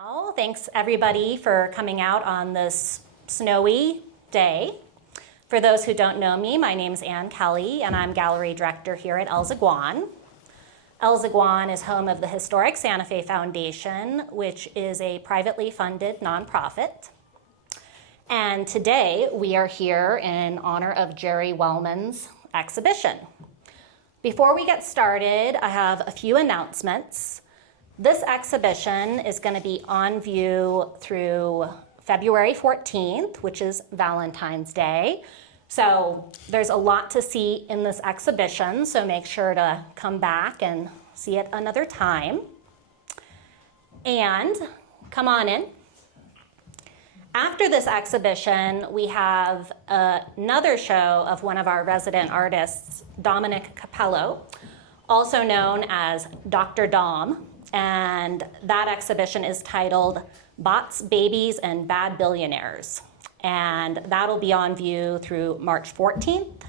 Now, thanks everybody for coming out on this snowy day. For those who don't know me, my name's Ann Kelly and I'm gallery director here at Zaguán. Zaguán is home of the historic Santa Fe Foundation, which is a privately funded nonprofit. And today we are here in honor of Jerry Wellman's exhibition. Before we get started, I have a few announcements. This exhibition is going to be on view through February 14th, which is Valentine's Day. So there's a lot to see in this exhibition, so make sure to come back and see it another time. And come on in. After this exhibition, we have another show of one of our resident artists, Dominic Capello, also known as Dr. Dom. And that exhibition is titled Bots, Babies, and Bad Billionaires. And that'll be on view through March 14th.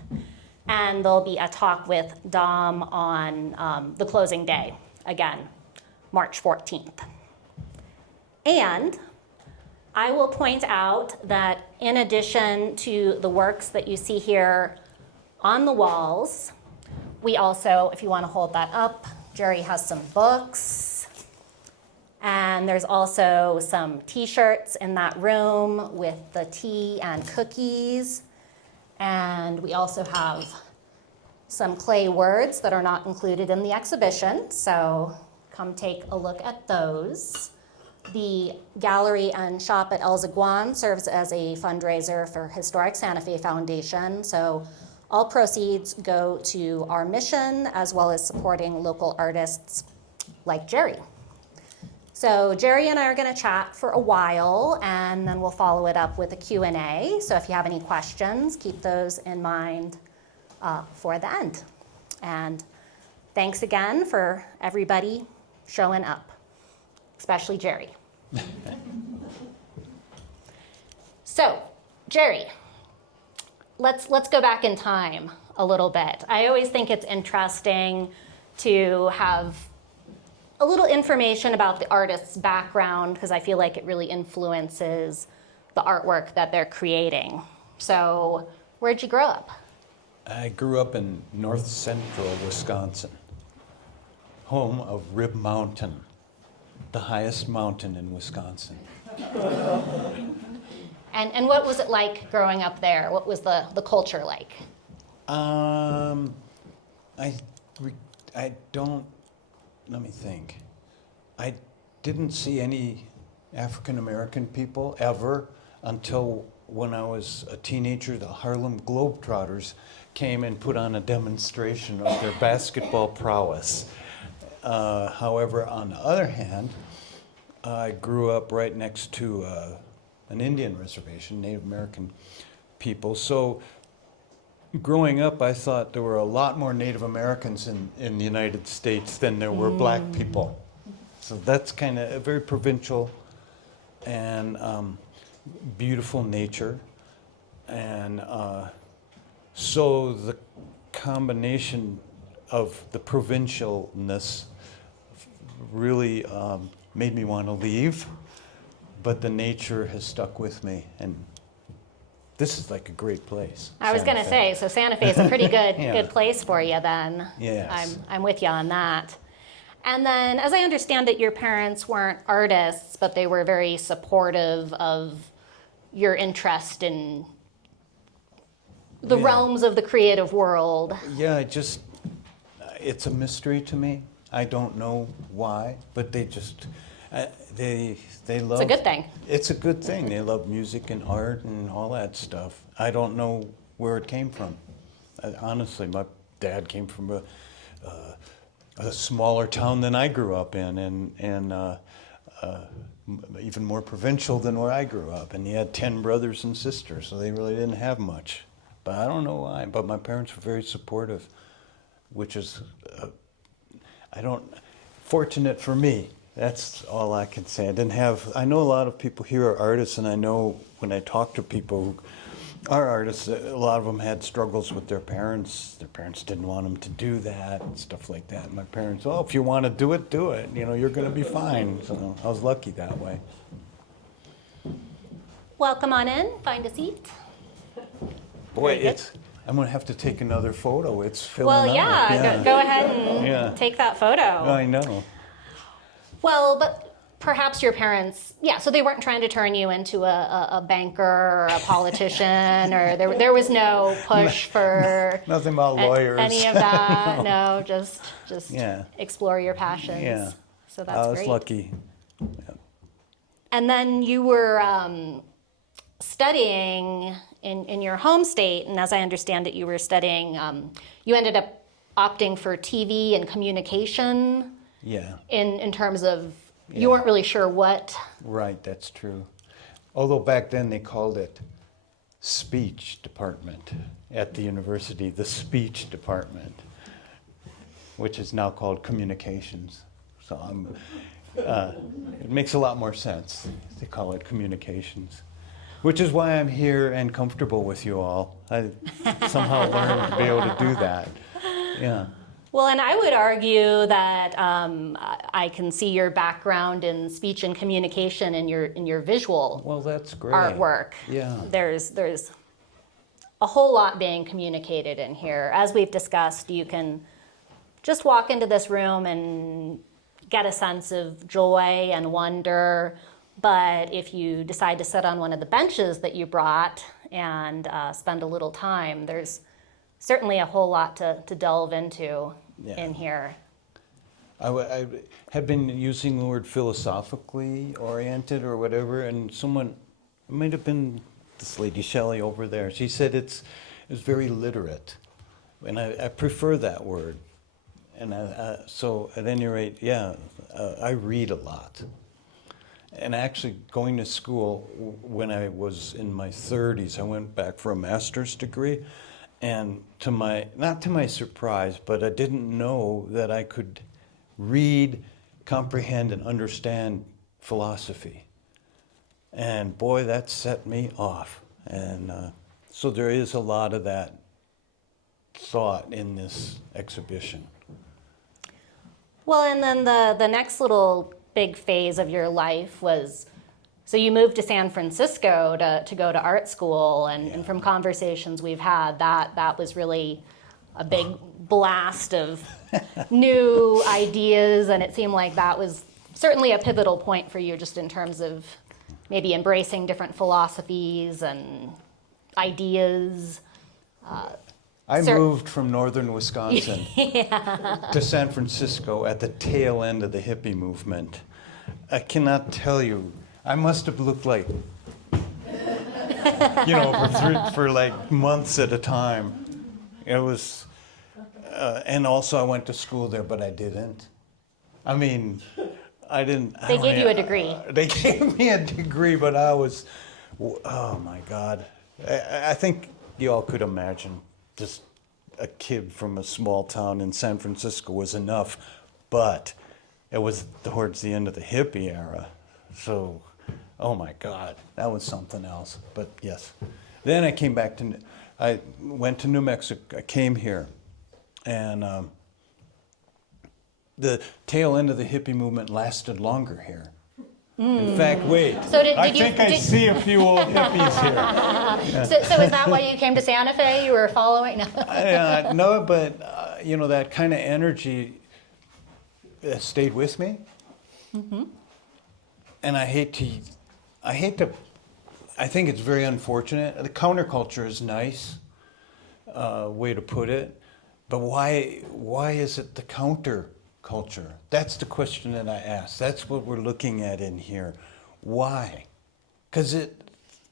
And there'll be a talk with Dom on the closing day, again, March 14th. And I will point out that in addition to the works that you see here on the walls, we also, if you want to hold that up, Jerry has some books. And there's also some t-shirts in that room with the tea and cookies. And we also have some clay words that are not included in the exhibition. So come take a look at those. The gallery and shop at Zaguán serves as a fundraiser for Historic Santa Fe Foundation. So all proceeds go to our mission as well as supporting local artists like Jerry. So Jerry and I are going to chat for a while and then we'll follow it up with a Q&A. So if you have any questions, keep those in mind for the end. And thanks again for everybody showing up, especially Jerry. So Jerry, let's go back in time a little bit. I always think it's interesting to have a little information about the artist's background because I feel like it really influences the artwork that they're creating. So where'd you grow up? I grew up in north central Wisconsin, home of Rib Mountain, the highest mountain in Wisconsin. And what was it like growing up there? What was the culture like? Let me think. I didn't see any African American people ever until when I was a teenager. The Harlem Globetrotters came and put on a demonstration of their basketball prowess. However, on the other hand, I grew up right next to an Indian reservation, Native American people. So growing up, I thought there were a lot more Native Americans in the United States than there were black people. So that's kind of very provincial and beautiful nature. And so the combination of the provincialness really made me want to leave, but the nature has stuck with me. And this is like a great place. I was going to say, so Santa Fe is a pretty good Yeah. good place for you then. Yes. I'm with you on that. And then, as I understand it, your parents weren't artists, but they were very supportive of your interest in the realms of the creative world. Yeah, it's a mystery to me. I don't know why, but they just, they love. It's a good thing. It's a good thing. They love music and art and all that stuff. I don't know where it came from. Honestly, my dad came from a smaller town than I grew up in, and even more provincial than where I grew up. And he had 10 brothers and sisters, so they really didn't have much. But I don't know why. But my parents were very supportive, which is, fortunate for me. That's all I can say. I know a lot of people here are artists, and I know when I talk to people Our artists, a lot of them had struggles with their parents. Their parents didn't want them to do that and stuff like that. My parents, well, if you want to do it, do it. You know, you're going to be fine. So I was lucky that way. Welcome on in, find a seat. Boy, Very good. I'm going to have to take another photo. It's filling Well, up. yeah, go ahead and Yeah. take that photo. I know. Well, but perhaps your parents, so they weren't trying to turn you into a banker or a politician, or there was no push for Nothing about lawyers. any of that. No, just Yeah. explore your passions. Yeah. So that's I was great. lucky. And then you were studying in your home state, and as I understand it, you were studying, you ended up opting for TV and communication Yeah. in terms of, Yeah. you weren't really sure what. Right, that's true. Although back then they called it speech department at the university, the speech department, which is now called communications. So it makes a lot more sense to call it communications, which is why I'm here and comfortable with you all. I somehow learned to be able to do that. Yeah. Well, and I would argue that I can see your background in speech and communication in your visual Well, that's great. artwork. Yeah. There's a whole lot being communicated in here. As we've discussed, you can just walk into this room and get a sense of joy and wonder. But if you decide to sit on one of the benches that you brought and spend a little time, there's certainly a whole lot to delve into in here. I had been using the word philosophically oriented or whatever, and someone, it might have been this lady Shelley over there, she said it's very literate, and I prefer that word. And so at any rate, I read a lot. And actually going to school, when I was in my 30s, I went back for a master's degree. And not to my surprise, but I didn't know that I could read, comprehend, and understand philosophy. And boy, that set me off. And so there is a lot of that thought in this exhibition. Well, and then the next little big phase of your life was, so you moved to San Francisco to go to art school, and from conversations we've had, that was really a big blast of new ideas, and it seemed like that was certainly a pivotal point for you, just in terms of maybe embracing different philosophies and ideas. I moved from northern Wisconsin to San Francisco at the tail end of the hippie movement. I cannot tell you, I must have looked like, for like months at a time. It was, and also I went to school there, but I didn't. I mean, I didn't. They gave you a degree. They gave me a degree, but I was, oh my God. I think you all could imagine just a kid from a small town in San Francisco was enough, but it was towards the end of the hippie era. So, oh my God, that was something else. But yes. Then I came back I went to New Mexico, I came here, and the tail end of the hippie movement lasted longer here. In fact, wait, So I see a few old hippies here. So is that why you came to Santa Fe? You were following? No, but that kind of energy stayed with me. Mm-hmm. And I think it's very unfortunate. The counterculture is nice, way to put it, but why is it the counterculture? That's the question that I ask. That's what we're looking at in here. Why? Because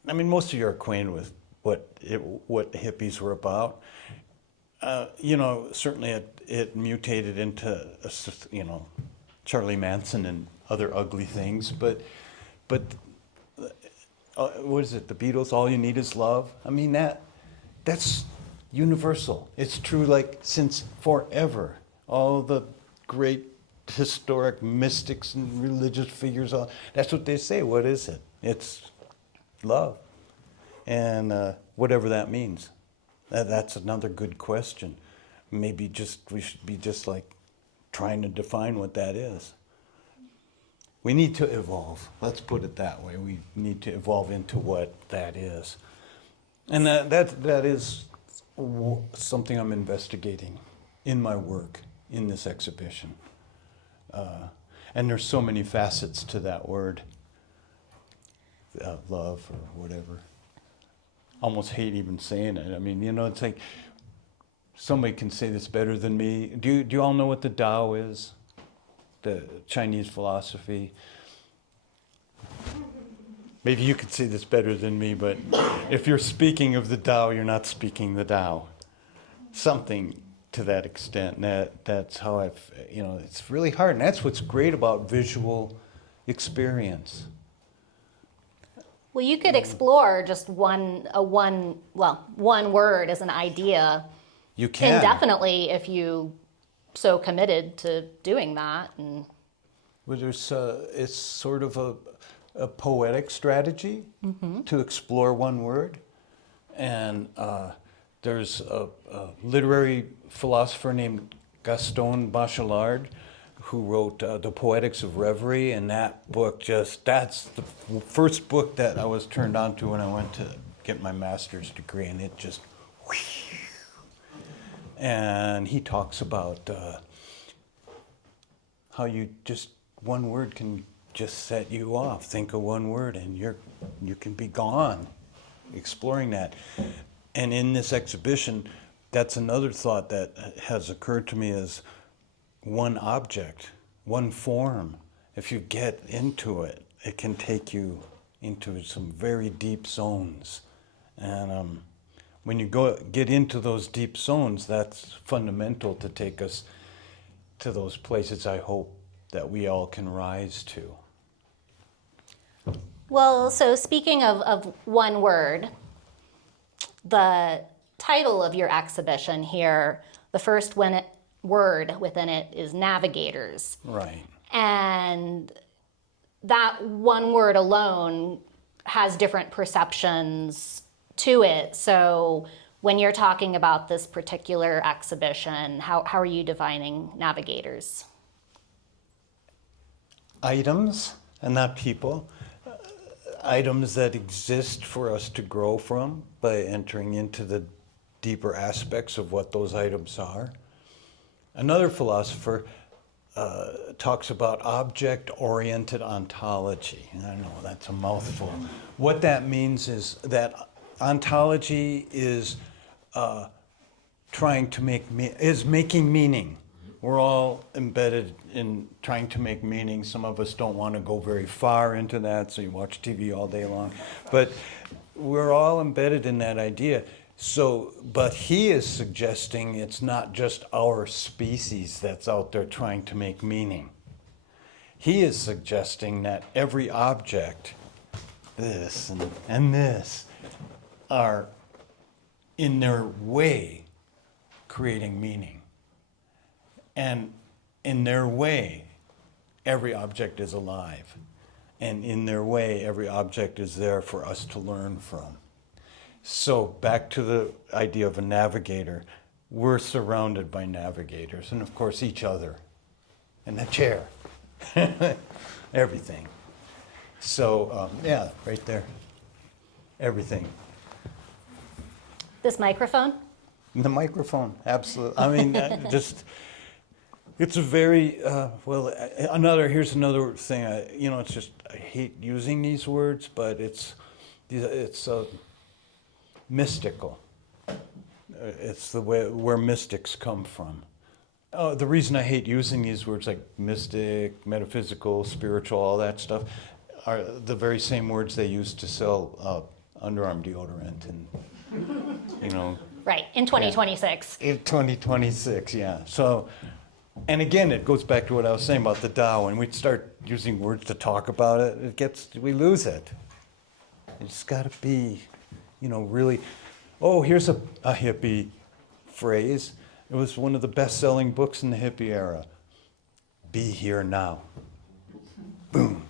most of you are acquainted with what hippies were about. Certainly it mutated into, Charlie Manson and other ugly things, but what is it, the Beatles, All You Need Is Love? I mean, that's universal. It's true like since forever. All the great historic mystics and religious figures, that's what they say. What is it? It's love. and whatever that means. That's another good question. Maybe we should be just like trying to define what that is. We need to evolve. Let's put it that way. We need to evolve into what that is. And that is something I'm investigating in my work, in this exhibition. And there's so many facets to that word, love or whatever. Almost hate even saying it. I mean, you know, it's like somebody can say this better than me. Do you all know what the Tao is? The Chinese philosophy. Maybe you could say this better than me, but if you're speaking of the Tao, you're not speaking the Tao. Something to that extent. That's how it's really hard. And that's what's great about visual experience. Well, you could explore just one word as an idea. You can. Indefinitely, if you so committed to doing that. And well, it's sort of a poetic strategy to explore one word. And there's a literary philosopher named Gaston Bachelard who wrote The Poetics of Reverie, and that book that's the first book that I was turned on to when I went to get my master's degree, and it just and he talks about how one word can just set you off. Think of one word and you can be gone exploring that. And in this exhibition, that's another thought that has occurred to me is one object, one form. If you get into it, it can take you into some very deep zones. And when you get into those deep zones, that's fundamental to take us to those places I hope that we all can rise to. well, so speaking of one word, the title of your exhibition here, the first word within it is Navigators. Right. And that one word alone has different perceptions to it. So when you're talking about this particular exhibition, how are you defining navigators? Items, and not people. Items that exist for us to grow from by entering into the deeper aspects of what those items are. Another philosopher talks about object-oriented ontology. And I know that's a mouthful. What that means is that ontology is making meaning. We're all embedded in trying to make meaning. Some of us don't want to go very far into that, so you watch TV all day long. But we're all embedded in that idea. But he is suggesting it's not just our species that's out there trying to make meaning. He is suggesting that every object, this and this, are in their way creating meaning. And in their way, every object is alive. And in their way, every object is there for us to learn from. So back to the idea of a navigator. We're surrounded by navigators, and of course each other, and the chair, everything. So yeah, right there, everything. This microphone? The microphone, absolutely. I mean, it's a very, here's another thing, I hate using these words, but it's mystical. It's the way where mystics come from. The reason I hate using these words like mystic, metaphysical, spiritual, all that stuff, are the very same words they used to sell underarm deodorant and, Right, in 2026. In 2026, yeah. So, and again, it goes back to what I was saying about the Tao. When we start using words to talk about it, we lose it. It's got to be, really. Oh, here's a hippie phrase. It was one of the best-selling books in the hippie era. Be here now. Boom.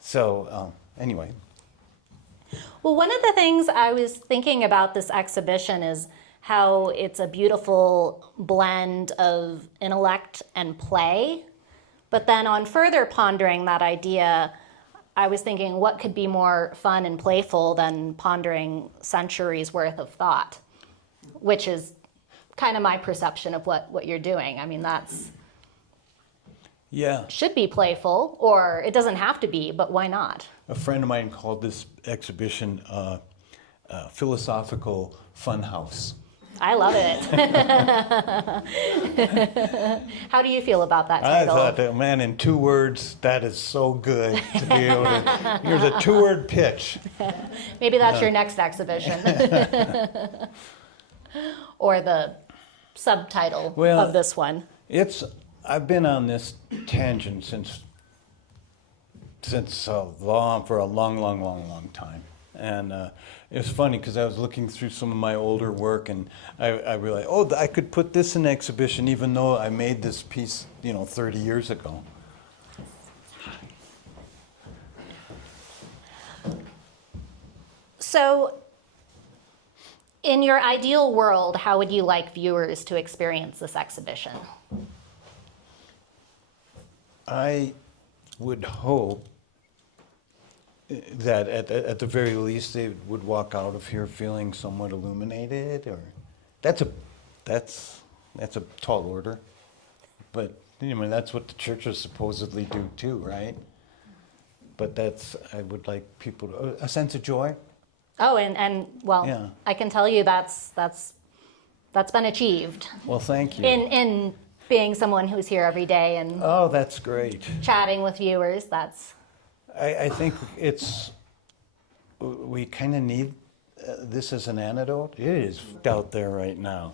So, anyway. Well, one of the things I was thinking about this exhibition is how it's a beautiful blend of intellect and play. But then on further pondering that idea, I was thinking what could be more fun and playful than pondering centuries worth of thought, which is kind of my perception of what you're doing. I mean, that's should be playful, or it doesn't have to be, but why not? A friend of mine called this exhibition philosophical funhouse. I love it. How do you feel about that title? I thought, man, in 2 words, that is so good to be able to. Here's a 2-word pitch. Maybe that's your next exhibition. Or the subtitle of this one. I've been on this tangent for a long time. And it was funny because I was looking through some of my older work, and I realized, I could put this in exhibition even though I made this piece, 30 years ago. So, in your ideal world, how would you like viewers to experience this exhibition? I would hope that at the very least they would walk out of here feeling somewhat illuminated, or that's a tall order, but that's what the churches supposedly do too, right? But I would like people to a sense of joy. Oh, and well, I can tell you that's been achieved. Well, thank you. In being someone who's here every day and that's great. Chatting with viewers, I think we kind of need this as an antidote. It is out there right now.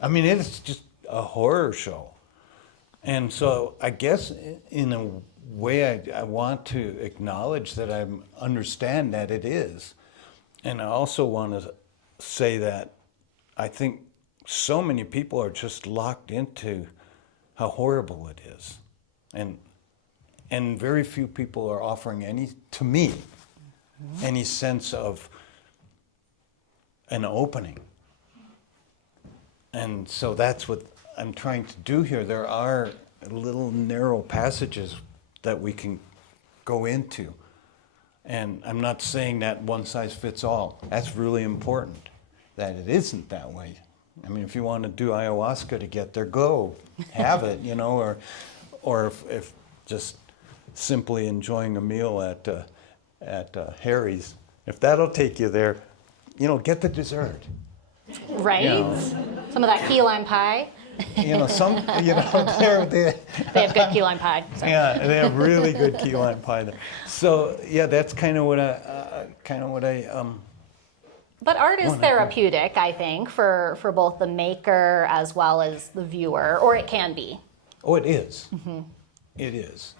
I mean, it's just a horror show. And so I guess in a way I want to acknowledge that I understand that it is. And I also want to say that I think so many people are just locked into how horrible it is. And very few people are offering any sense of an opening. And so that's what I'm trying to do here. There are little narrow passages that we can go into. And I'm not saying that one size fits all. That's really important, that it isn't that way. I mean, if you want to do ayahuasca to get there, go. Have it, or if just simply enjoying a meal at Harry's, if that'll take you there, get the dessert. Right? Some of that key lime pie. They have good key lime pie. So. Yeah, they have really good key lime pie there. So that's kind of what I. But art is therapeutic, I think, for both the maker as well as the viewer, or it can be. Oh, it is. Mm-hmm. It is.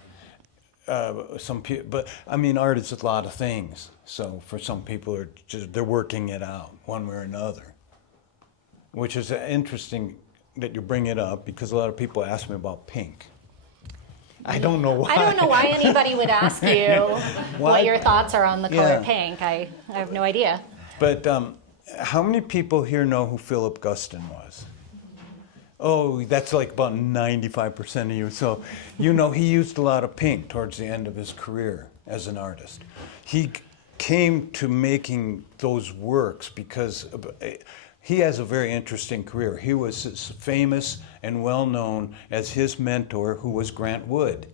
But I mean, art is a lot of things. So for some people, they're working it out one way or another, which is interesting that you bring it up, because a lot of people ask me about pink. I don't know why. I don't know why anybody would ask you what your thoughts are on the color pink. I have no idea. But how many people here know who Philip Guston was? Oh, that's like about 95% of you. So, he used a lot of pink towards the end of his career as an artist. He came to making those works because he has a very interesting career. He was as famous and well known as his mentor, who was Grant Wood.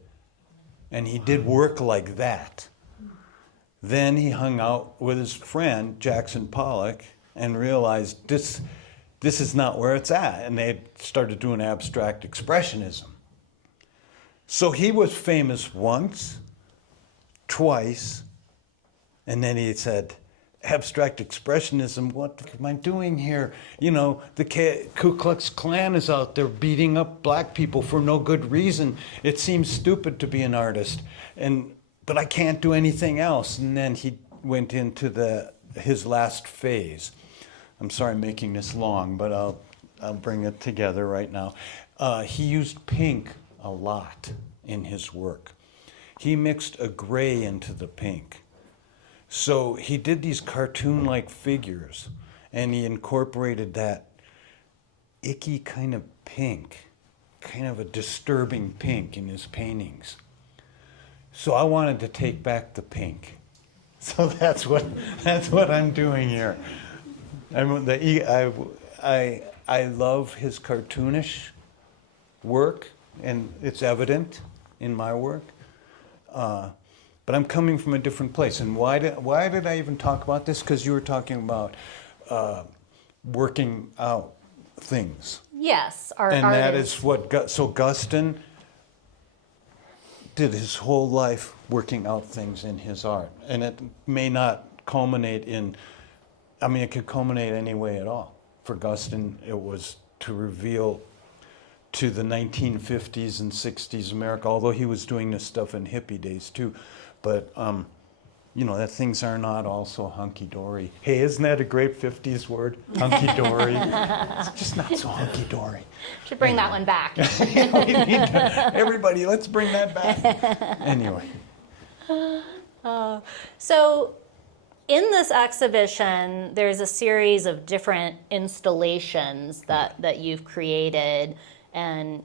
And he did work like that. Then he hung out with his friend, Jackson Pollock, and realized this is not where it's at. And they started doing abstract expressionism. So he was famous once, twice, and then he said, abstract expressionism, what am I doing here? The Ku Klux Klan is out there beating up black people for no good reason. It seems stupid to be an artist, but I can't do anything else. And then he went into his last phase. I'm sorry I'm making this long, but I'll bring it together right now. He used pink a lot in his work. He mixed a gray into the pink So he did these cartoon-like figures, and he incorporated that icky kind of pink, kind of a disturbing pink in his paintings. So I wanted to take back the pink. So that's what I'm doing here. I love his cartoonish work, and it's evident in my work. But I'm coming from a different place. And why did I even talk about this? Because you were talking about working out things. Yes, our And artists. that is what, so Guston did his whole life working out things in his art. And it may not culminate in, I mean, it could culminate any way at all. For Guston, it was to reveal to the 1950s and 60s America, although he was doing this stuff in hippie days too. But, you know, that things are not all so hunky-dory. Hey, isn't that a great 50s word? Hunky-dory. It's just not so hunky-dory. Should bring that one back. Everybody, let's bring that back. Anyway. So in this exhibition, there's a series of different installations that you've created, and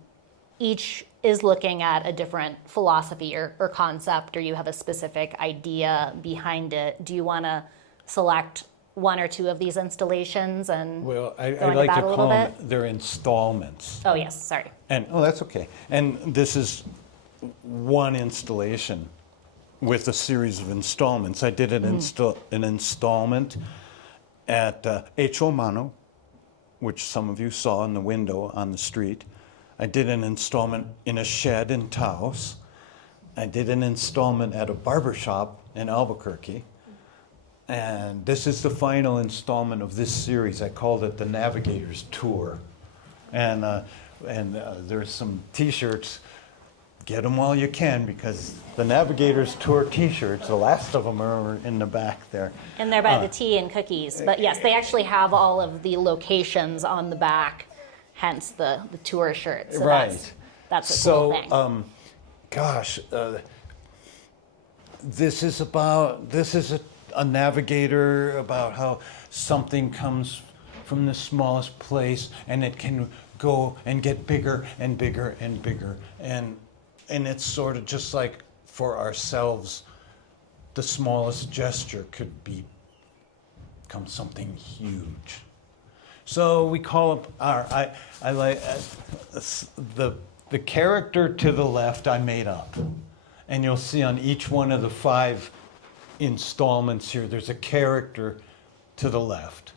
each is looking at a different philosophy or concept, or you have a specific idea behind it. Do you want to select one or two of these installations and Well, I go into like to that a little call them, bit? they're installments. Oh, yes, sorry. And, oh, that's okay. And this is one installation with a series of installments. I did an installment at Hecho Mano, which some of you saw in the window on the street. I did an installment in a shed in Taos. I did an installment at a barbershop in Albuquerque. And this is the final installment of this series. I called it the Navigators Tour. And there's some t-shirts. Get them while you can, because the Navigators Tour t-shirts, the last of them are in the back there. And they're by the tea and cookies. But yes, they actually have all of the locations on the back, hence the tour shirt. So Right. that's a cool thing. Gosh, this is a navigator, about how something comes from the smallest place and it can go and get bigger and bigger and bigger. And it's sort of just like for ourselves, the smallest gesture could become something huge. So we call it I like the character to the left I made up. And you'll see on each one of the 5 installments here, there's a character to the left.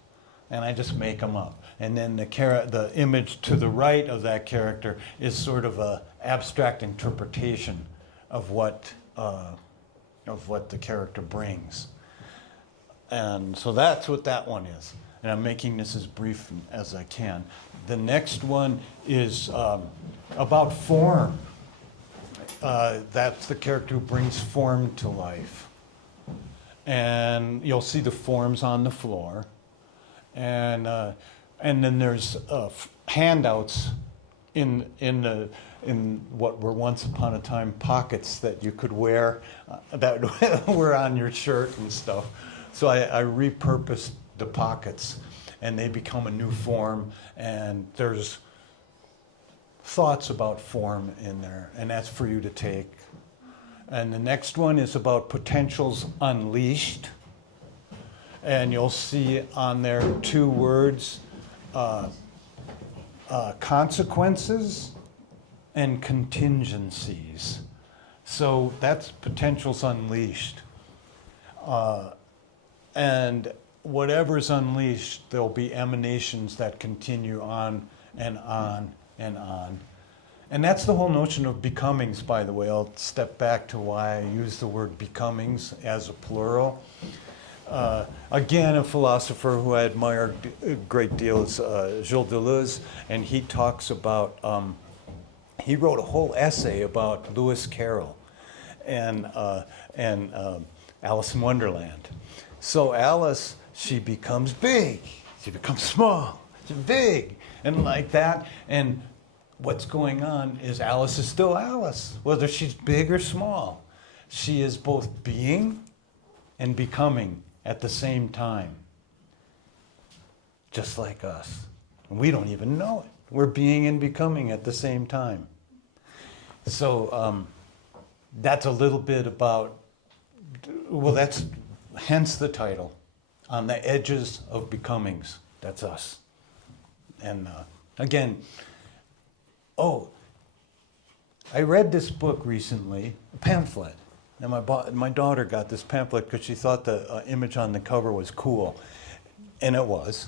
And I just make them up. And then the image to the right of that character is sort of a abstract interpretation of what the character brings. And so that's what that one is. And I'm making this as brief as I can. The next one is about form. That's the character who brings form to life. And you'll see the forms on the floor. And then there's handouts in what were once upon a time pockets that you could wear, that were on your shirt and stuff. So I repurposed the pockets, and they become a new form, and there's thoughts about form in there, and that's for you to take. And the next one is about potentials unleashed. And you'll see on there 2 words, consequences and contingencies. So that's potentials unleashed. And whatever's unleashed, there'll be emanations that continue on and on and on. And that's the whole notion of becomings, by the way. I'll step back to why I use the word becomings as a plural. Again, a philosopher who I admire a great deal is Gilles Deleuze, and he talks about, he wrote a whole essay about Lewis Carroll and Alice in Wonderland. So Alice, she becomes big, she becomes small, she's big, and like that. And what's going on is Alice is still Alice, whether she's big or small. She is both being and becoming at the same time, just like us. And we don't even know it. We're being and becoming at the same time. So that's a little bit about, well, that's hence the title, On the Edges of Becomings. That's us. And again, I read this book recently, a pamphlet. And my daughter got this pamphlet because she thought the image on the cover was cool. And it was.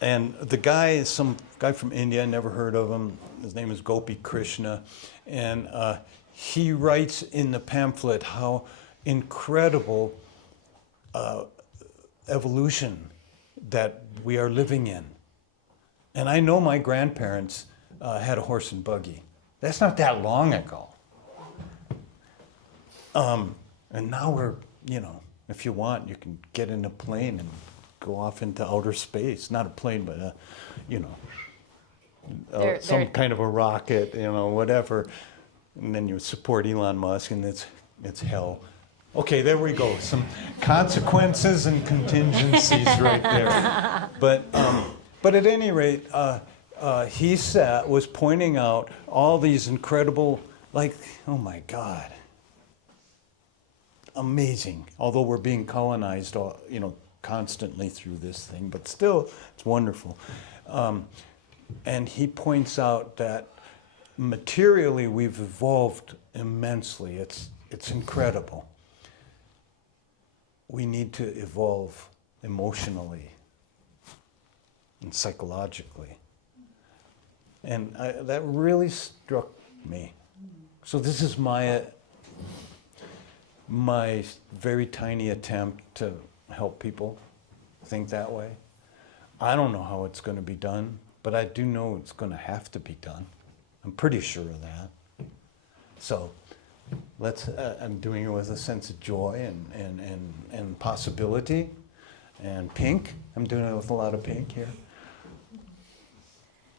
And the guy is some guy from India, I never heard of him. His name is Gopi Krishna. And he writes in the pamphlet how incredible evolution that we are living in. And I know my grandparents had a horse and buggy. That's not that long ago. And now we're, if you want, you can get in a plane and go off into outer space. Not a plane, but, some kind of a rocket, whatever. And then you support Elon Musk, and it's hell. Okay, there we go. Some consequences and contingencies right there. But at any rate, he was pointing out all these incredible, oh my God, amazing. Although we're being colonized, constantly through this thing, but still, it's wonderful. And he points out that materially we've evolved immensely. It's incredible. We need to evolve emotionally and psychologically. And that really struck me. So this is my very tiny attempt to help people think that way. I don't know how it's going to be done, but I do know it's going to have to be done. I'm pretty sure of that. So I'm doing it with a sense of joy and possibility and pink. I'm doing it with a lot of pink here.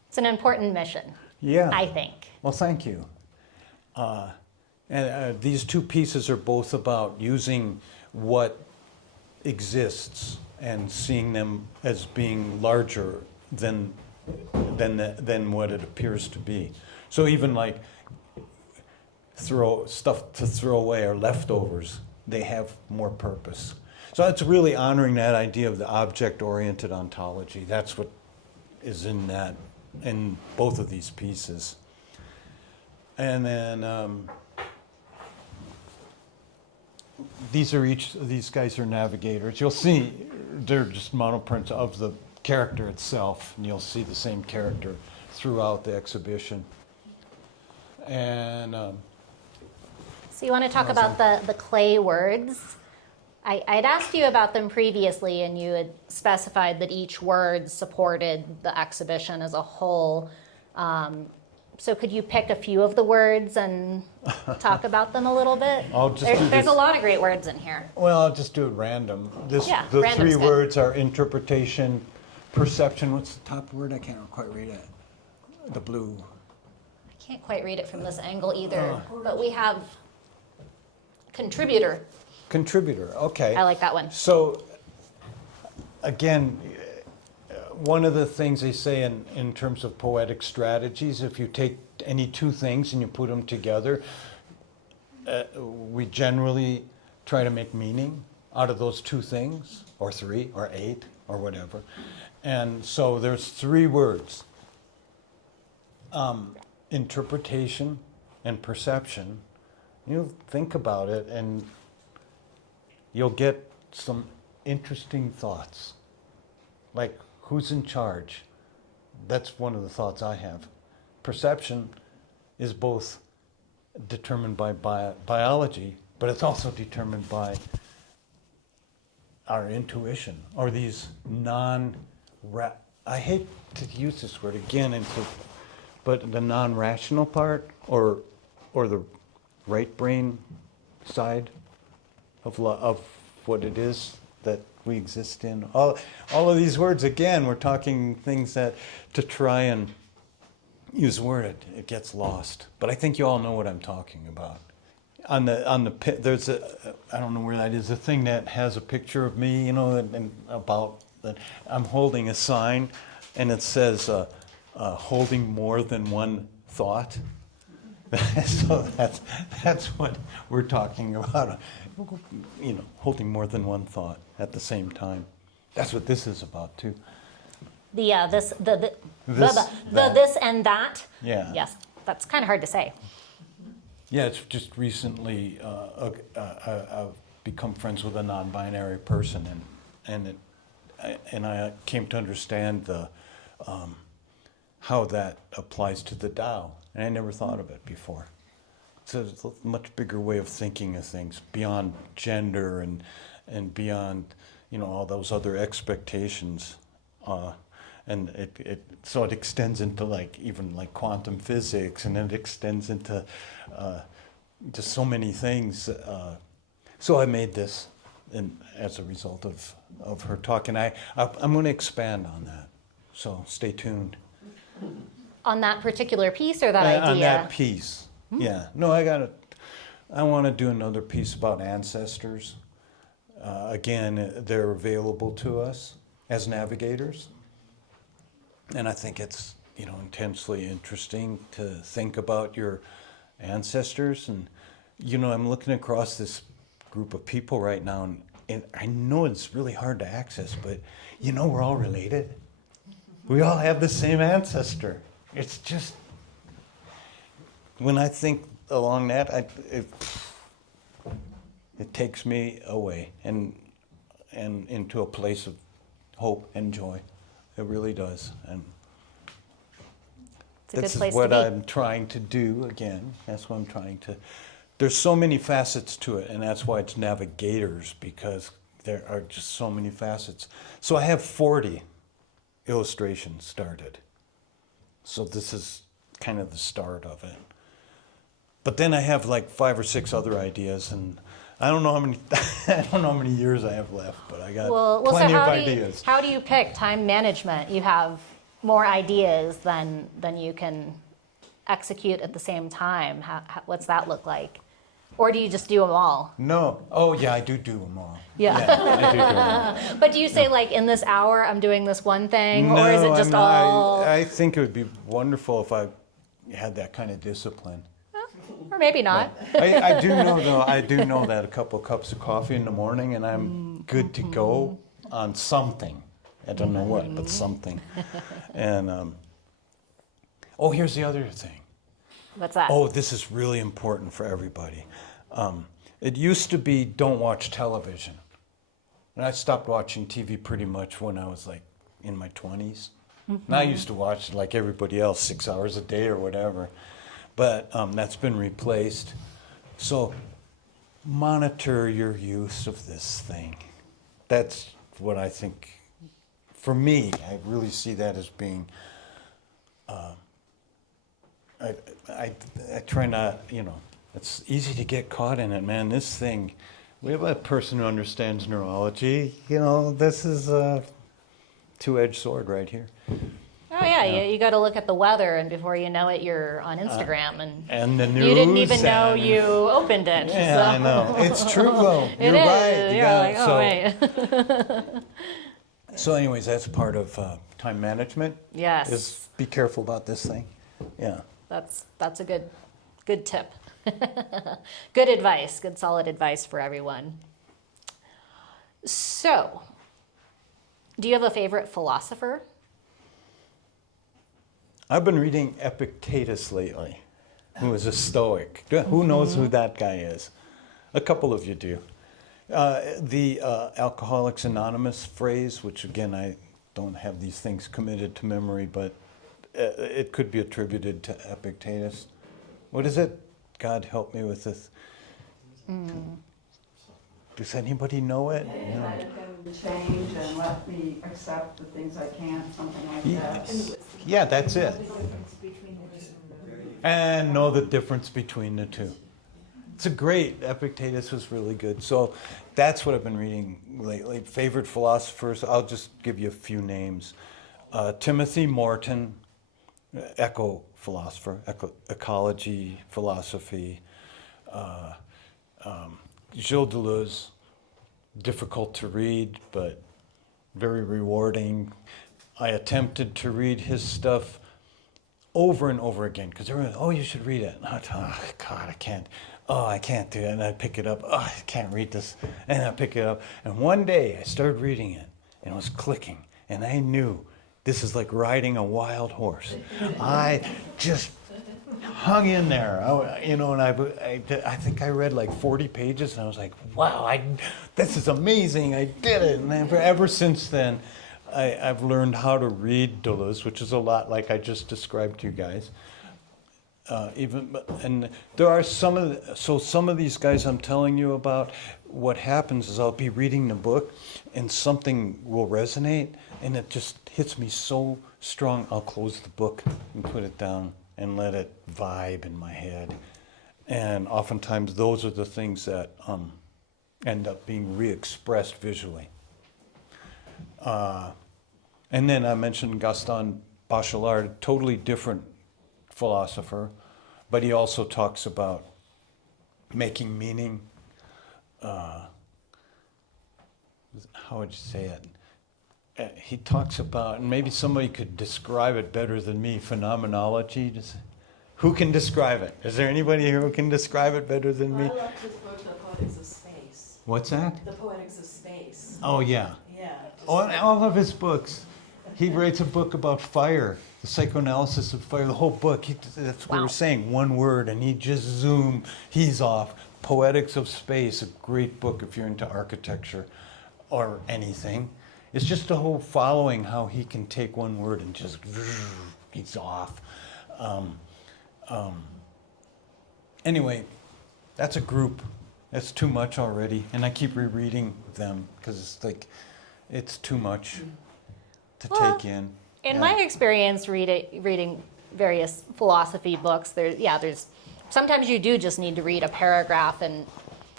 It's an important mission, yeah. I think. Well, thank you. And these two pieces are both about using what exists and seeing them as being larger than what it appears to be. So even like stuff to throw away or leftovers, they have more purpose. So it's really honoring that idea of the object-oriented ontology. That's what is in both of these pieces. And then these guys are navigators. You'll see they're just monoprints of the character itself, and you'll see the same character throughout the exhibition. And so you want to talk about the clay words. I'd asked you about them previously, and you had specified that each word supported the exhibition as a whole. So could you pick a few of the words and talk about them a little bit? There's a lot of great words in here. Well, I'll just do it random. The random's three good. words are interpretation, perception. What's the top word? I can't quite read it. The blue. I can't quite read it from this angle either, but we have contributor. Contributor, okay. I like that one. So, again, one of the things they say in terms of poetic strategies, if you take any two things and you put them together, we generally try to make meaning out of those two things, or three, or eight, or whatever. And so there's three words, interpretation and perception. You think about it and you'll get some interesting thoughts. Like, who's in charge? That's one of the thoughts I have. Perception is both determined by biology, but it's also determined by our intuition, or these I hate to use this word again, but the non-rational part, or the right brain side of what it is that we exist in. All of these words, again, we're talking things that to try and use a word, it gets lost. But I think you all know what I'm talking about. there's I don't know where that is, a thing that has a picture of me, you know, and about that I'm holding a sign, and it says holding more than one thought. So that's what we're talking about, you know, holding more than one thought at the same time. That's what this is about too. This and that. Yeah. Yes, that's kind of hard to say. Yeah, it's just recently I've become friends with a non-binary person, and I came to understand the how that applies to the Tao, and I never thought of it before. It's a much bigger way of thinking of things beyond gender and beyond, you know, all those other expectations, and so it extends into like even like quantum physics, and then it extends into just so many things. So I made this, and as a result of her talk, and I'm going to expand on that. So stay tuned. On that particular piece or that idea? On that piece, yeah. No, I want to do another piece about ancestors. Again, they're available to us as navigators. And I think it's, you know, intensely interesting to think about your ancestors. And, you know, I'm looking across this group of people right now, and I know it's really hard to access, but, you know, we're all related. We all have the same ancestor. It's just, when I think along that, it takes me away and into a place of hope and joy. It really does. And it's a good this place is what to be. I'm trying to do again. That's what I'm trying to. There's so many facets to it, and that's why it's Navigators, because there are just so many facets. So I have 40 illustrations started. So this is kind of the start of it. But then I have like 5 or 6 other ideas, and I don't know how many I don't know how many years I have left, but I got plenty of ideas. How do you pick time management? You have more ideas than you can execute at the same time. What's that look like? Or do you just do them all? No. Oh, yeah, I do them all. Yeah. I do them all. But do you say, like, in this hour, I'm doing this one thing? No, or is it just all? I think it would be wonderful if I had that kind of discipline. Or maybe not. I do know, though, that a couple cups of coffee in the morning, and I'm good to go on something. I don't know what, but something. And, oh, here's the other thing. What's that? Oh, this is really important for everybody. It used to be don't watch television. And I stopped watching TV pretty much when I was like in my 20s. And I used to watch like everybody else 6 hours a day or whatever. But that's been replaced. So monitor your use of this thing. That's what I think. For me, I really see that as being I try not, you know, it's easy to get caught in it, man. This thing, we have a person who understands neurology. You know, this is a two-edged sword right here. Oh, yeah, you got to look at the weather, and before you know it, you're on Instagram. And the news. You didn't even know you opened it. Yeah, so. I know. It's true, though. It You're is. right. You're like, oh, wait. So anyways, that's part of time management. Yes. Is be careful about this thing. Yeah. That's a good tip. Good advice, good solid advice for everyone. So, do you have a favorite philosopher? I've been reading Epictetus lately, who is a Stoic. Who knows who that guy is? A couple of you do. The Alcoholics Anonymous phrase, which again, I don't have these things committed to memory, but it could be attributed to Epictetus. What is it? God help me with this. Does anybody know it? Let them change and let me accept the things I can't, something like that. Yeah, that's it. And know the difference between the two. It's a great, Epictetus was really good. So that's what I've been reading lately. Favorite philosophers, I'll just give you a few names. Timothy Morton, eco-philosopher, ecology, philosophy. Gilles Deleuze, difficult to read, but very rewarding. I attempted to read his stuff over and over again because everyone, oh, you should read it. And I thought, oh, God, I can't. Oh, I can't do it. And I'd pick it up. Oh, I can't read this. And I'd pick it up. And one day I started reading it and it was clicking. And I knew this is like riding a wild horse. I just hung in there, and I think I read like 40 pages, and I was like, wow, this is amazing, I did it. And ever since then, I've learned how to read Deleuze, which is a lot like I just described to you guys. And there are some of these guys I'm telling you about, what happens is I'll be reading the book, and something will resonate, and it just hits me so strong, I'll close the book and put it down and let it vibe in my head. And oftentimes those are the things that end up being re-expressed visually. And then I mentioned Gaston Bachelard, totally different philosopher, but he also talks about making meaning. How would you say it? He talks about, and maybe somebody could describe it better than me, phenomenology. Who can describe it? Is there anybody here who can describe it better than me? I love his book, The Poetics of Space. What's that? The Poetics of Space. Oh, yeah. Yeah. All of his books. He writes a book about fire, the psychoanalysis of fire, the whole book. That's what we're saying, one word, and he just he's off. Poetics of Space, a great book if you're into architecture or anything. It's just the whole following how he can take one word and just, he's off. Anyway, that's a group. That's too much already. And I keep rereading them because it's like, it's too much to take in. In my experience reading various philosophy books, there's sometimes you do just need to read a paragraph and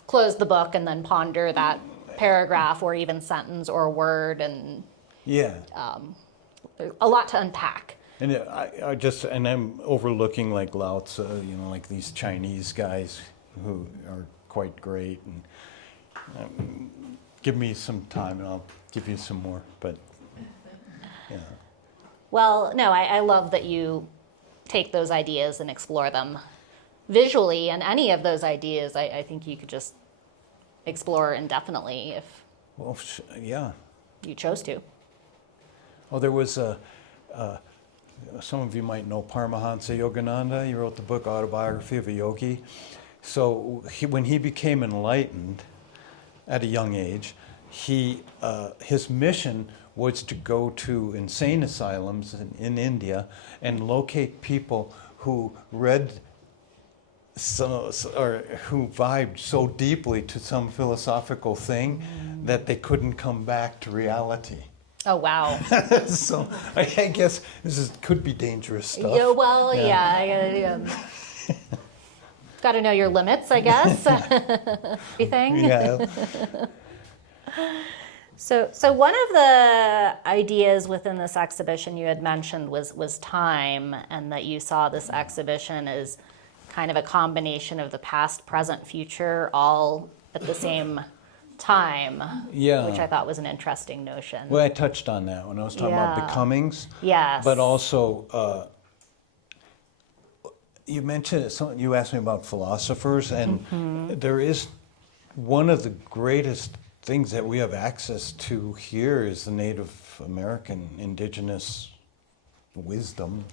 close the book and then ponder that paragraph or even sentence or word, and there's a lot to unpack. And I'm overlooking like Lao Tzu, like these Chinese guys who are quite great. And give me some time and I'll give you some more. But yeah. Well, no, I love that you take those ideas and explore them visually, and any of those ideas I think you could just explore indefinitely if you chose to. Oh, there was some of you might know Paramahansa Yogananda. He wrote the book Autobiography of a Yogi. So when he became enlightened at a young age, his mission was to go to insane asylums in India and locate people who read or who vibed so deeply to some philosophical thing that they couldn't come back to reality. Oh, wow. So I guess could be dangerous stuff. Yeah, well, yeah. Got to know your limits, I guess. Everything. Yeah. So one of the ideas within this exhibition you had mentioned was time, and that you saw this exhibition as kind of a combination of the past, present, future, all at the same time. Yeah. Which I thought was an interesting notion. Well, I touched on that when I was talking about becomings. Yes. But also, you mentioned you asked me about philosophers, and there is one of the greatest things that we have access to here is the Native American indigenous wisdom,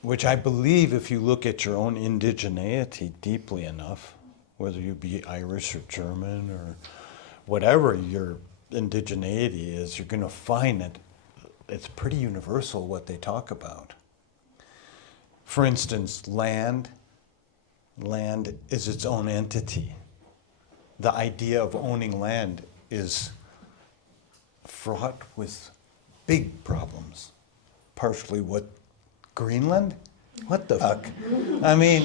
which I believe if you look at your own indigeneity deeply enough, whether you be Irish or German or whatever your indigeneity is, you're going to find that it's pretty universal what they talk about. For instance, land is its own entity. The idea of owning land is fraught with big problems. Partially Greenland? What the fuck? I mean,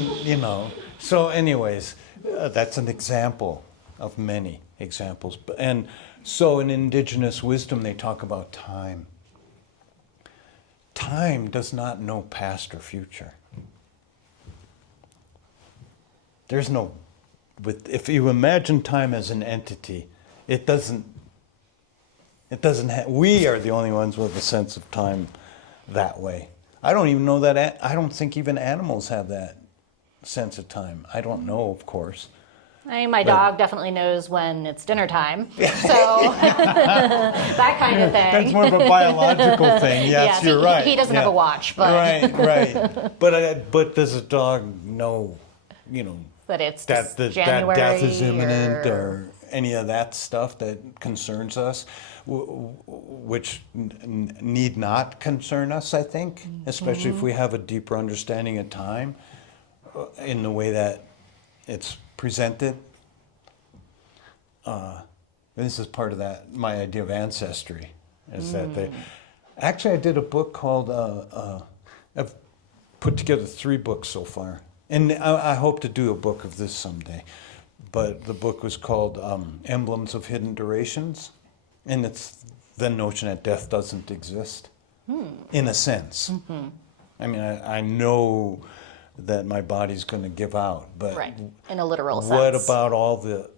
So anyways, that's an example of many examples. And so in indigenous wisdom, they talk about time. Time does not know past or future. There's no if you imagine time as an entity, it doesn't have, we are the only ones with a sense of time that way. I don't even know that, I don't think even animals have that sense of time. I don't know, of course. I mean, my dog definitely knows when it's dinner time, so that kind of thing. That's more of a biological thing. Yes, you're right. He doesn't have a watch, but Right. But does a dog know, that it's that just that January death is imminent or any of that stuff that concerns us, which need not concern us, I think, especially if we have a deeper understanding of time in the way that it's presented. This is part of that, my idea of ancestry, is that actually I did a book called, I've put together 3 books so far, and I hope to do a book of this someday, but the book was called Emblems of Hidden Durations, and it's the notion that death doesn't exist, in a sense. I mean, I know that my body's going to give out, but right, in a literal sense. what about all the,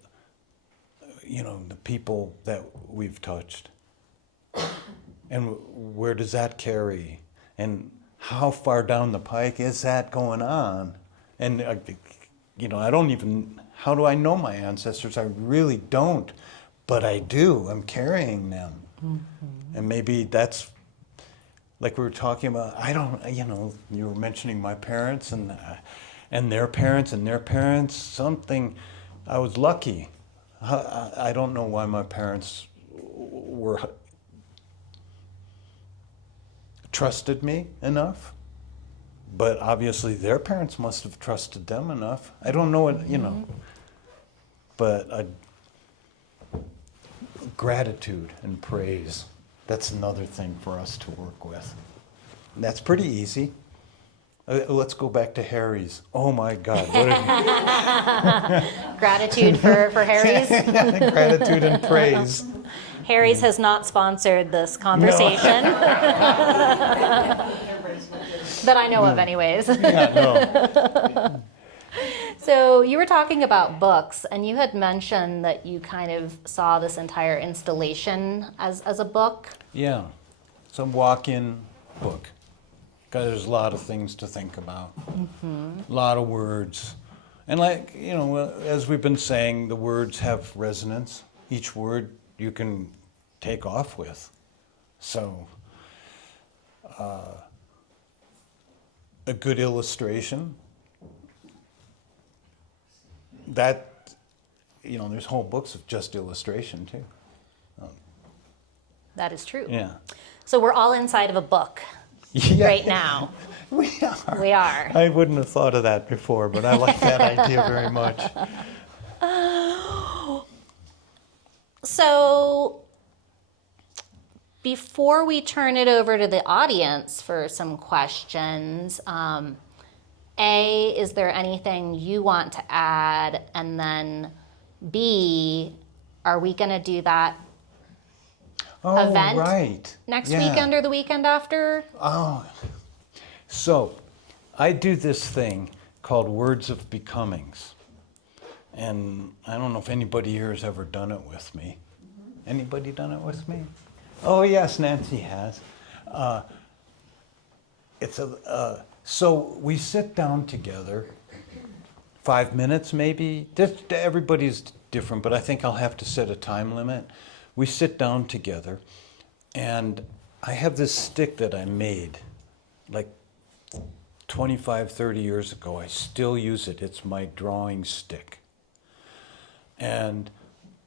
the people that we've touched? And where does that carry? And how far down the pike is that going on? And, I don't even, how do I know my ancestors? I really don't, but I do. I'm carrying them. And maybe that's, like we were talking about, I don't, you were mentioning my parents and their parents and their parents, something, I was lucky. I don't know why my parents trusted me enough, but obviously their parents must have trusted them enough. I don't know what, but gratitude and praise, that's another thing for us to work with. That's pretty easy. Let's go back to Harry's. Oh my God. What Gratitude for Harry's. Gratitude and praise. Harry's has not sponsored this conversation. That I know of anyways. No. So you were talking about books, and you had mentioned that you kind of saw this entire installation as a book. Yeah. It's a walk-in book. Because there's a lot of things to think about. A lot of words. And as we've been saying, the words have resonance. Each word you can take off with. So, a good illustration, that, there's whole books of just illustration too. That is true. Yeah. So we're all inside of a book right now. We are. We are. I wouldn't have thought of that before, but I like that idea very much. So before we turn it over to the audience for some questions, A, is there anything you want to add? And then B, are we going to do that event right. next Yeah. weekend or the weekend after? Oh, so I do this thing called Words of Becomings. And I don't know if anybody here has ever done it with me. Anybody done it with me? Oh, yes, Nancy has. So we sit down together, 5 minutes maybe. Everybody's different, but I think I'll have to set a time limit. We sit down together, and I have this stick that I made like 25, 30 years ago. I still use it. It's my drawing stick. And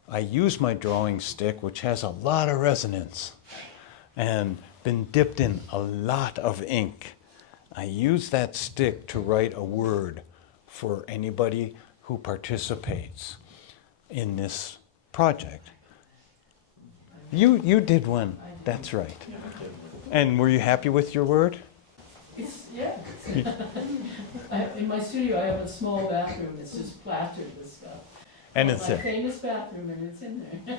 I use my drawing stick, which has a lot of resonance and been dipped in a lot of ink. I use that stick to write a word for anybody who participates in this project. You did one. That's right. And were you happy with your word? Yeah. In my studio, I have a small bathroom. It's just plastered with stuff. And it's my there. famous bathroom, and it's in there.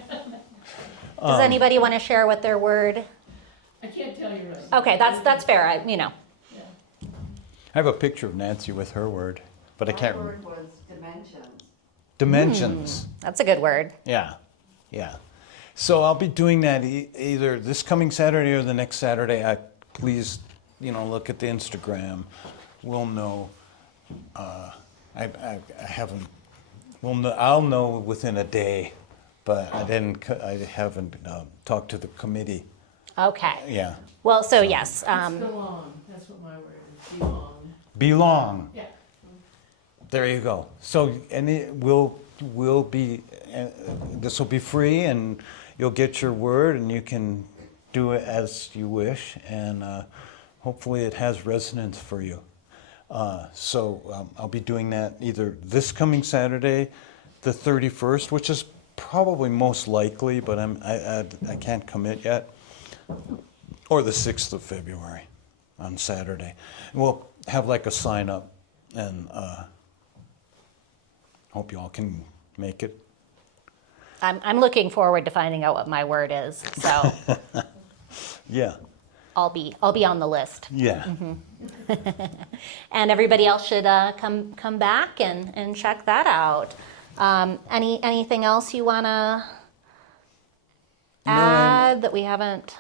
Does anybody want to share what their word? I can't tell you right now. Okay, that's fair. Yeah. I have a picture of Nancy with her word, but I can't My remember. word was dimensions. dimensions. That's a good word. Yeah, yeah. So I'll be doing that either this coming Saturday or the next Saturday. Please, look at the Instagram. We'll know. I haven't. I'll know within a day, but I haven't talked to the committee. Okay. Yeah. Well, so yes. Belong, that's what my word is, belong. Belong. Yeah. There you go. So, and it will be. This will be free, and you'll get your word, and you can do it as you wish, and hopefully it has resonance for you. So I'll be doing that either this coming Saturday, the 31st, which is probably most likely, but I can't commit yet, or the 6th of February on Saturday. We'll have like a sign up, and hope you all can make it. I'm looking forward to finding out what my word is. So Yeah. I'll be on the list. Yeah. And everybody else should come back and check that out. Anything else you want to add that we haven't?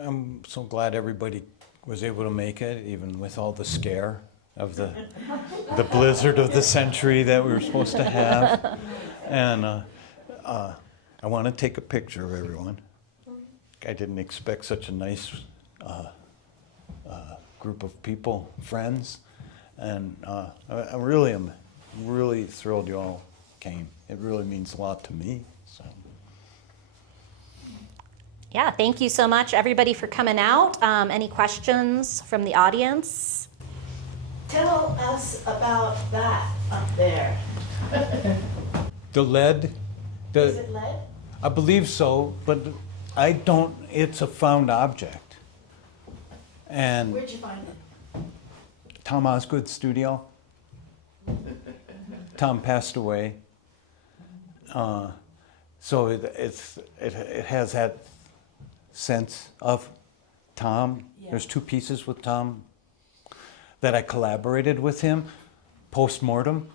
I'm so glad everybody was able to make it, even with all the scare of the blizzard of the century that we were supposed to have. And I want to take a picture of everyone. I didn't expect such a nice group of people, friends, and I really am thrilled you all came. It really means a lot to me. So. Yeah, thank you so much, everybody, for coming out. Any questions from the audience? Tell us about that up there. The lead. Is it lead? I believe so, but I don't. It's a found object. And Where'd you find it? Tom Osgood's studio. Tom passed away. So it has that sense of Tom. Yeah. There's two pieces with Tom that I collaborated with him post-mortem,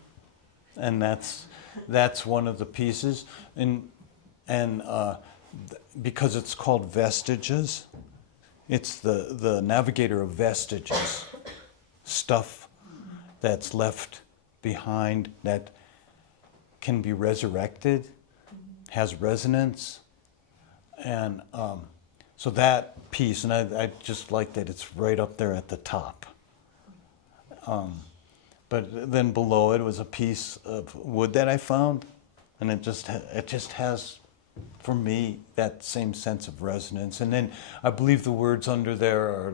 and that's one of the pieces. And because it's called Vestiges, it's the Navigator of vestiges, stuff that's left behind that can be resurrected, has resonance, and so that piece, and I just like that it's right up there at the top. But then below it was a piece of wood that I found, and it just has, for me, that same sense of resonance. And then I believe the words under there are,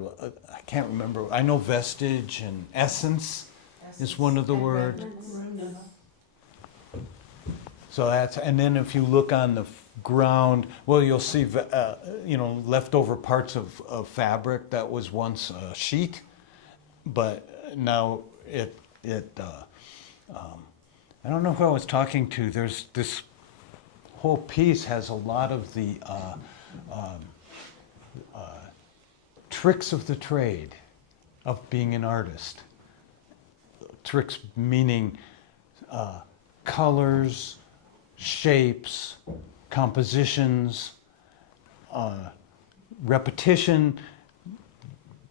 I can't remember, I know vestige and essence is one of the words. So that's, and then if you look on the ground, well, you'll see, leftover parts of fabric that was once a sheet, but now I don't know who I was talking to. There's this whole piece has a lot of the tricks of the trade of being an artist. Tricks meaning colors, shapes, compositions, repetition,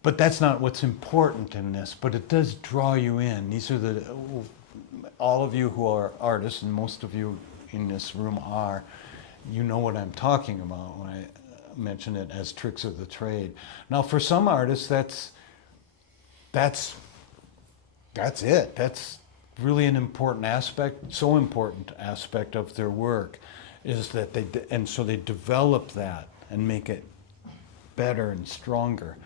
but that's not what's important in this, but it does draw you in. These are all of you who are artists, and most of you in this room are, you know what I'm talking about when I mention it as tricks of the trade. Now for some artists, that's it. That's really an important aspect, so important aspect of their work, is that so they develop that and make it better and stronger.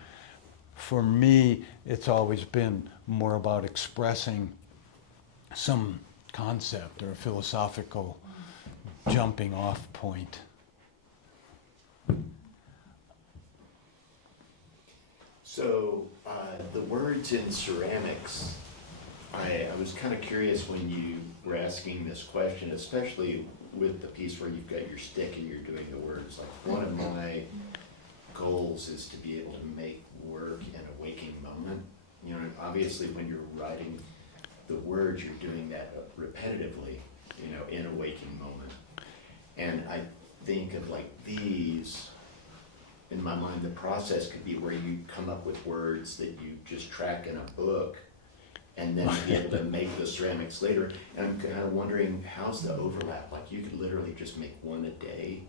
For me, it's always been more about expressing some concept or a philosophical jumping off point. So the words in ceramics, I was kind of curious when you were asking this question, especially with the piece where you've got your stick and you're doing the words. Like, one of my goals is to be able to make work in a waking moment. You know, obviously when you're writing the words, you're doing that repetitively you know, in a waking moment. And I think of like these, in my mind, the process could be where you come up with words that you just track in a book and then be able to make those ceramics later. And I'm kind of wondering, how's the overlap? Like you could literally just make one a day,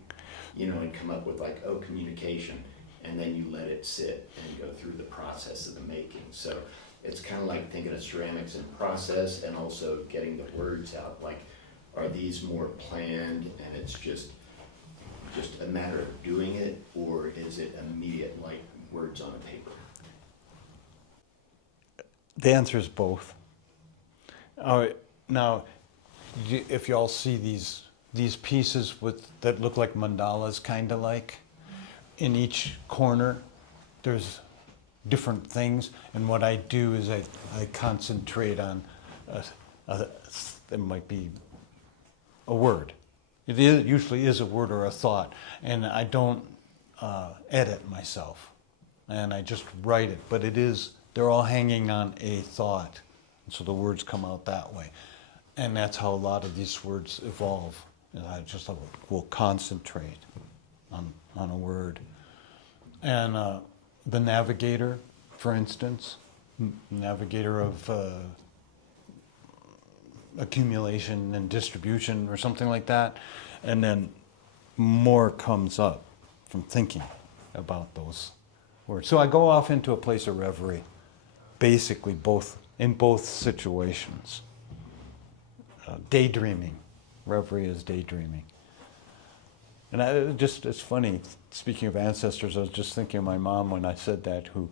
you know, and come up with like, oh, communication, and then you let it sit and go through the process of the making. So it's kind of like thinking of ceramics in process and also getting the words out. Like, are these more planned and it's just a matter of doing it, or is it immediate like words on a paper? The answer is both. Now, if you all see these pieces that look like mandalas, kind of like, in each corner, there's different things, and what I do is I concentrate on, it might be a word. It usually is a word or a thought, and I don't edit myself, and I just write it, but they're all hanging on a thought, so the words come out that way. And that's how a lot of these words evolve. And I just will concentrate on a word. And the Navigator, for instance, Navigator of accumulation and distribution or something like that, and then more comes up from thinking about those words. So I go off into a place of reverie, basically in both situations. Daydreaming. Reverie is daydreaming. And it's funny, speaking of ancestors, I was just thinking of my mom when I said that, who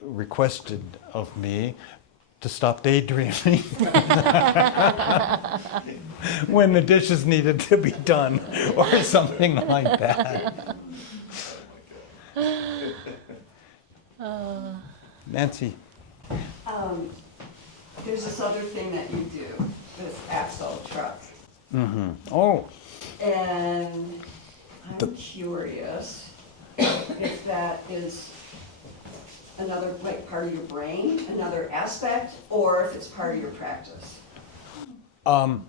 requested of me to stop daydreaming when the dishes needed to be done or something like that. Nancy. There's this other thing that you do, this axle truck. Mm-hmm. Oh. And I'm curious if that is another like part of your brain, another aspect, or if it's part of your practice. I'll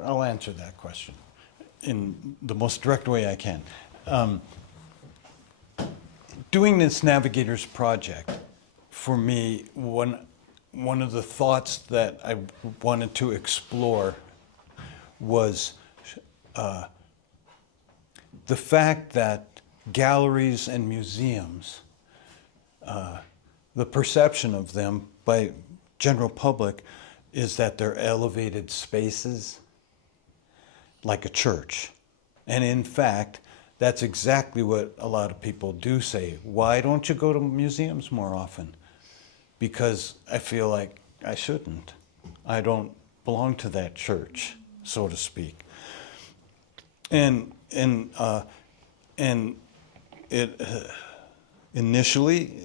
answer that question in the most direct way I can. Doing this Navigators project, for me, one of the thoughts that I wanted to explore was the fact that galleries and museums, the perception of them by general public is that they're elevated spaces like a church. And in fact, that's exactly what a lot of people do say. Why don't you go to museums more often? Because I feel like I shouldn't. I don't belong to that church, so to speak. And it initially,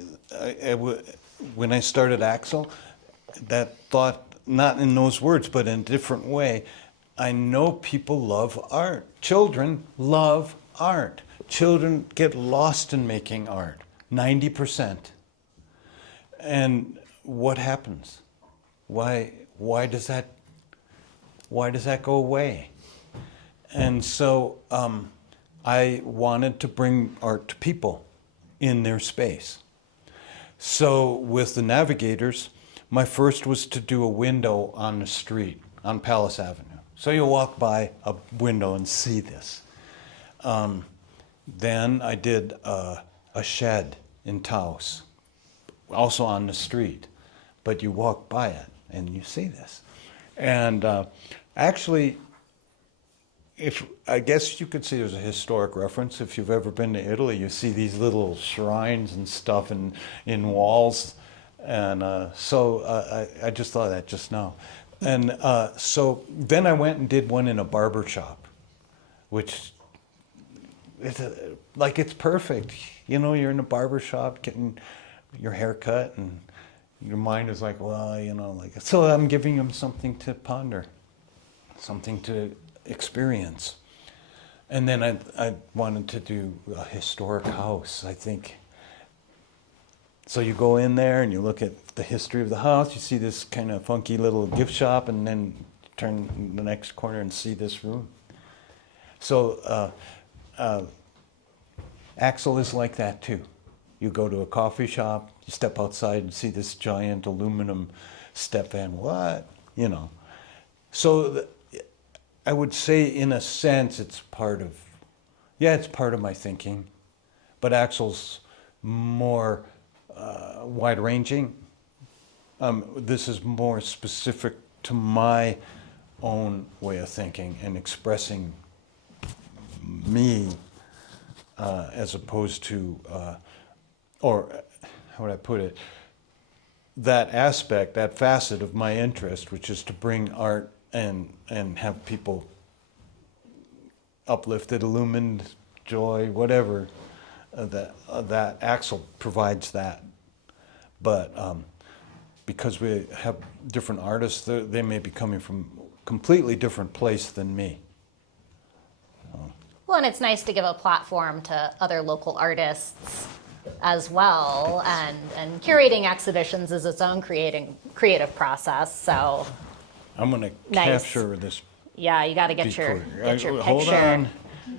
when I started Axel, that thought, not in those words, but in a different way, I know people love art. Children love art. Children get lost in making art, 90%. And what happens? Why does that go away? And so I wanted to bring art to people in their space. So with the Navigators, my first was to do a window on the street, on Palace Avenue. So you walk by a window and see this. Then I did a shed in Taos, also on the street, but you walk by it and you see this. And actually, I guess you could say there's a historic reference. If you've ever been to Italy, you see these little shrines and stuff in walls. And so I just thought of that just now. And so then I went and did one in a barber shop, which it's perfect. You know, you're in a barber shop getting your hair cut, and your mind is like, well, you know, like, so I'm giving them something to ponder, something to experience. And then I wanted to do a historic house. I think So you go in there and you look at the history of the house. You see this kind of funky little gift shop, and then turn the next corner and see this room. So Axel is like that too. You go to a coffee shop, you step outside and see this giant aluminum step van. What? You know. So I would say, in a sense, it's part of my thinking. But Axel's more wide-ranging. This is more specific to my own way of thinking and expressing me, as opposed to, or how would I put it, that aspect, that facet of my interest, which is to bring art and have people uplifted, illumined, joy, whatever, that Axel provides that. But because we have different artists, they may be coming from a completely different place than me. Well, and it's nice to give a platform to other local artists as well, and curating exhibitions is its own creative process. So I'm going to Nice. capture this. yeah, you got to get your Hold picture. on.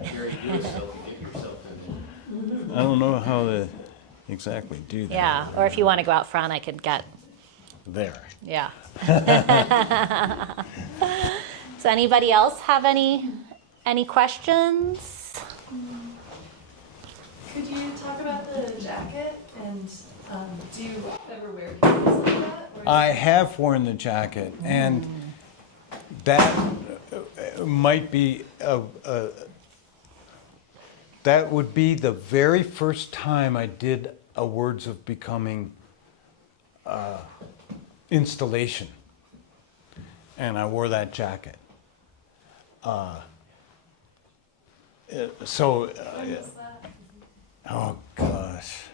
Jerry, do a selfie, get yourself in there. I don't know how to exactly do that. Yeah, or if you want to go out front, I could get, There. yeah. Does anybody else have any questions? Could you talk about the jacket and do you ever wear clothes like that? Or I have worn the jacket, and that might be that would be the very first time I did a Words of Becoming installation, and I wore that jacket. So. when was that? Oh gosh,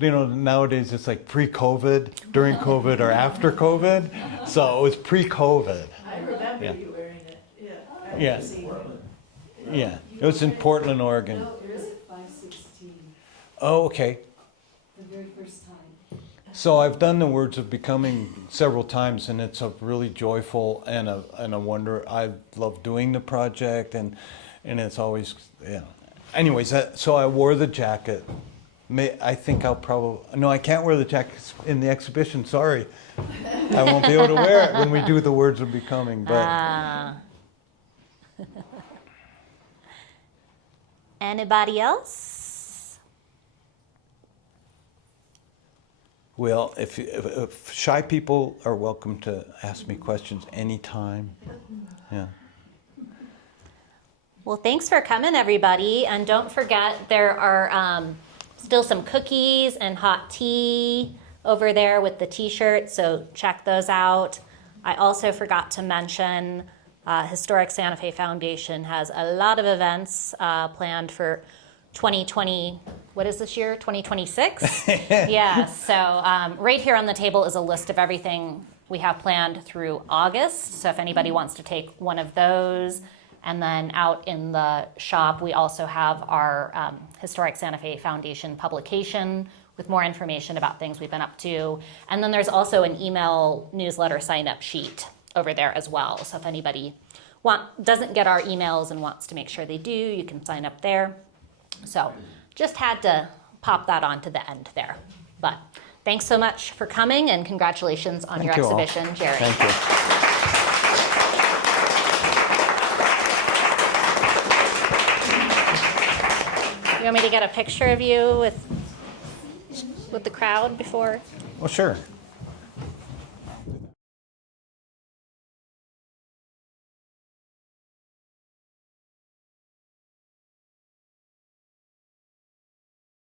nowadays it's like pre-COVID, during COVID, or after COVID. So it was pre-COVID. I remember Yeah. you wearing it. Yeah. I Yeah. remember seeing it. Yeah, it was in Portland, Oregon. No, It was at 516, Oh, okay. the very first time. So I've done the Words of Becoming several times, and it's a really joyful and a wonder. I love doing the project, and it's always, yeah. Anyways, so I wore the jacket. I think I'll probably, no, I can't wear the jacket in the exhibition, sorry. I won't be able to wear it when we do the Words of Becoming, but Anybody else? well, if shy people are welcome to ask me questions anytime. Yeah. Well, thanks for coming, everybody. And don't forget, there are still some cookies and hot tea over there with the t-shirts, so check those out. I also forgot to mention Historic Santa Fe Foundation has a lot of events planned for 2020. What is this year? 2026? Yeah, so right here on the table is a list of everything we have planned through August. So if anybody wants to take one of those. And then out in the shop, we also have our Historic Santa Fe Foundation publication with more information about things we've been up to. And then there's also an email newsletter sign-up sheet over there as well. So if anybody doesn't get our emails and wants to make sure they do, you can sign up there. So just had to pop that onto the end there. But thanks so much for coming, and congratulations on your Thank you all. exhibition, Jerry. Thank you. You want me to get a picture of you with the crowd before? Well, sure.